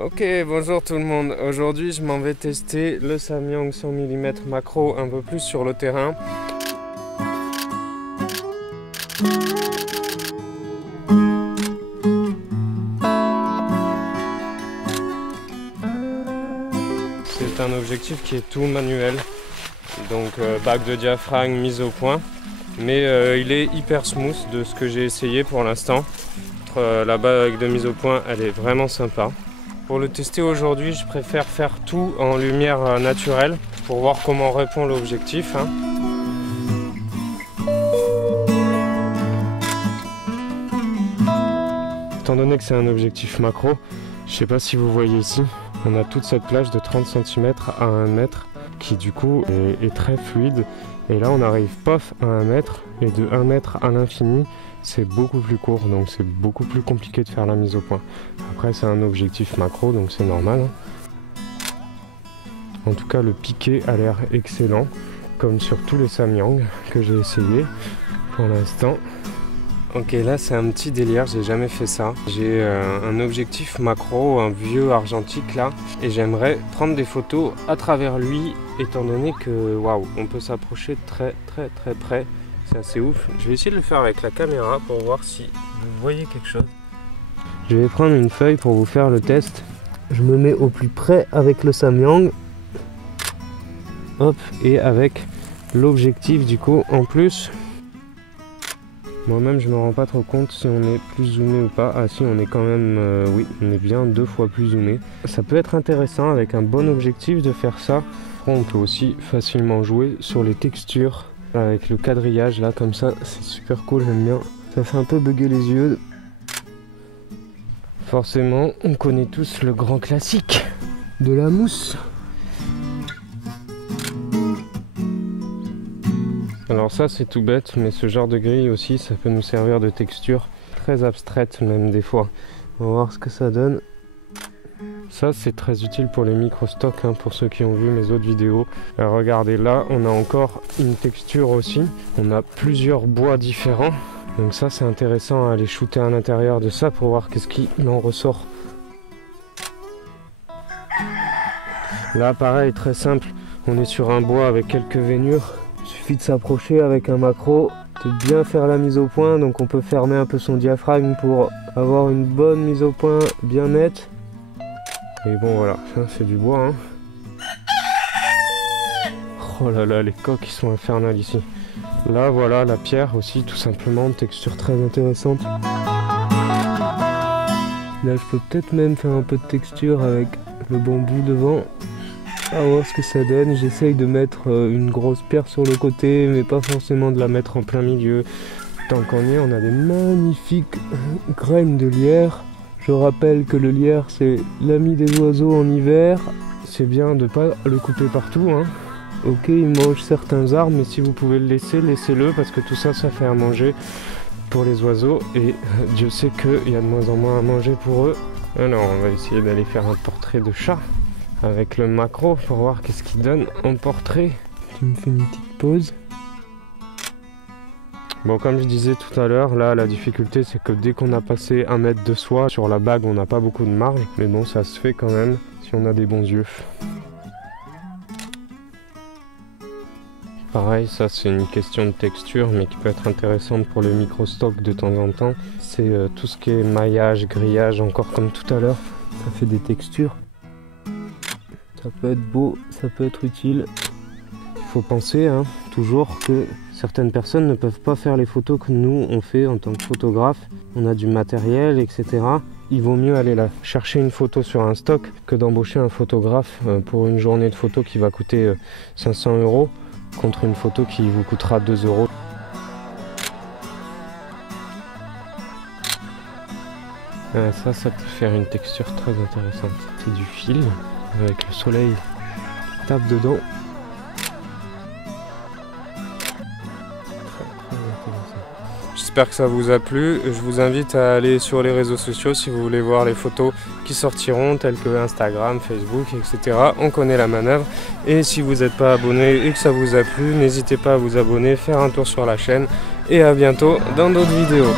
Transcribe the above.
Ok, bonjour tout le monde. Aujourd'hui, je m'en vais tester le Samyang 100 mm macro un peu plus sur le terrain. C'est un objectif qui est tout manuel, donc bague de diaphragme mise au point, mais il est hyper smooth de ce que j'ai essayé pour l'instant. La bague de mise au point, elle est vraiment sympa. Pour le tester aujourd'hui, je préfère faire tout en lumière naturelle pour voir comment répond l'objectif. Étant donné que c'est un objectif macro, je ne sais pas si vous voyez ici, on a toute cette plage de 30 cm à 1 mètre qui du coup est très fluide. Et là on arrive pof à 1 mètre et de 1 mètre à l'infini c'est beaucoup plus court, donc c'est beaucoup plus compliqué de faire la mise au point. Après c'est un objectif macro donc c'est normal. En tout cas le piqué a l'air excellent, comme sur tous les Samyang que j'ai essayé pour l'instant. Ok, là c'est un petit délire, j'ai jamais fait ça. J'ai un objectif macro, un vieux argentique là, et j'aimerais prendre des photos à travers lui, étant donné que waouh, on peut s'approcher très près. C'est assez ouf. Je vais essayer de le faire avec la caméra pour voir si vous voyez quelque chose. Je vais prendre une feuille pour vous faire le test. Je me mets au plus près avec le Samyang. Hop, et avec l'objectif du coup en plus. Moi-même je me rends pas trop compte si on est plus zoomé ou pas. Ah si, on est quand même, oui, on est bien 2 fois plus zoomé. Ça peut être intéressant avec un bon objectif de faire ça. On peut aussi facilement jouer sur les textures avec le quadrillage là comme ça, c'est super cool, j'aime bien. Ça fait un peu bugger les yeux. Forcément, on connaît tous le grand classique de la mousse. Alors ça c'est tout bête, mais ce genre de grille aussi ça peut nous servir de texture très abstraite même des fois. On va voir ce que ça donne. Ça c'est très utile pour les micro-stocks, pour ceux qui ont vu mes autres vidéos. Regardez là, on a encore une texture aussi. On a plusieurs bois différents. Donc ça c'est intéressant à aller shooter à l'intérieur de ça pour voir qu'est-ce qui en ressort. Là pareil, très simple. On est sur un bois avec quelques veinures. Il suffit de s'approcher avec un macro, de bien faire la mise au point. Donc on peut fermer un peu son diaphragme pour avoir une bonne mise au point bien nette. Et bon voilà, ça c'est du bois. Oh là là, les coques ils sont infernales ici. Là voilà, la pierre aussi tout simplement, texture très intéressante. Là je peux peut-être même faire un peu de texture avec le bambou devant. À voir ce que ça donne. J'essaye de mettre une grosse pierre sur le côté, mais pas forcément de la mettre en plein milieu. Tant qu'on y est, on a des magnifiques graines de lierre. Je rappelle que le lierre c'est l'ami des oiseaux en hiver. C'est bien de ne pas le couper partout. Ok, il mange certains arbres, mais si vous pouvez le laisser, laissez-le, parce que tout ça, ça fait à manger pour les oiseaux. Et Dieu sait qu'il y a de moins en moins à manger pour eux. Alors on va essayer d'aller faire un portrait de chat avec le macro pour voir qu'est-ce qu'il donne en portrait. Tu me fais une petite pause. Bon, comme je disais tout à l'heure, là la difficulté c'est que dès qu'on a passé 1 mètre de soi sur la bague, on n'a pas beaucoup de marge, mais bon, ça se fait quand même si on a des bons yeux. Pareil, ça c'est une question de texture, mais qui peut être intéressante pour les micro-stocks de temps en temps. C'est tout ce qui est maillage, grillage, encore comme tout à l'heure, ça fait des textures. Ça peut être beau, ça peut être utile. Il faut penser toujours que certaines personnes ne peuvent pas faire les photos que nous on fait en tant que photographe. On a du matériel, etc. Il vaut mieux aller là chercher une photo sur un stock que d'embaucher un photographe pour une journée de photo qui va coûter 500 € contre une photo qui vous coûtera 2 €. Ça peut faire une texture très intéressante. C'est du fil avec le soleil qui tape dedans. J'espère que ça vous a plu. Je vous invite à aller sur les réseaux sociaux si vous voulez voir les photos qui sortiront, telles que Instagram, Facebook, etc. On connaît la manœuvre. Et si vous n'êtes pas abonné et que ça vous a plu, n'hésitez pas à vous abonner, faire un tour sur la chaîne. Et à bientôt dans d'autres vidéos.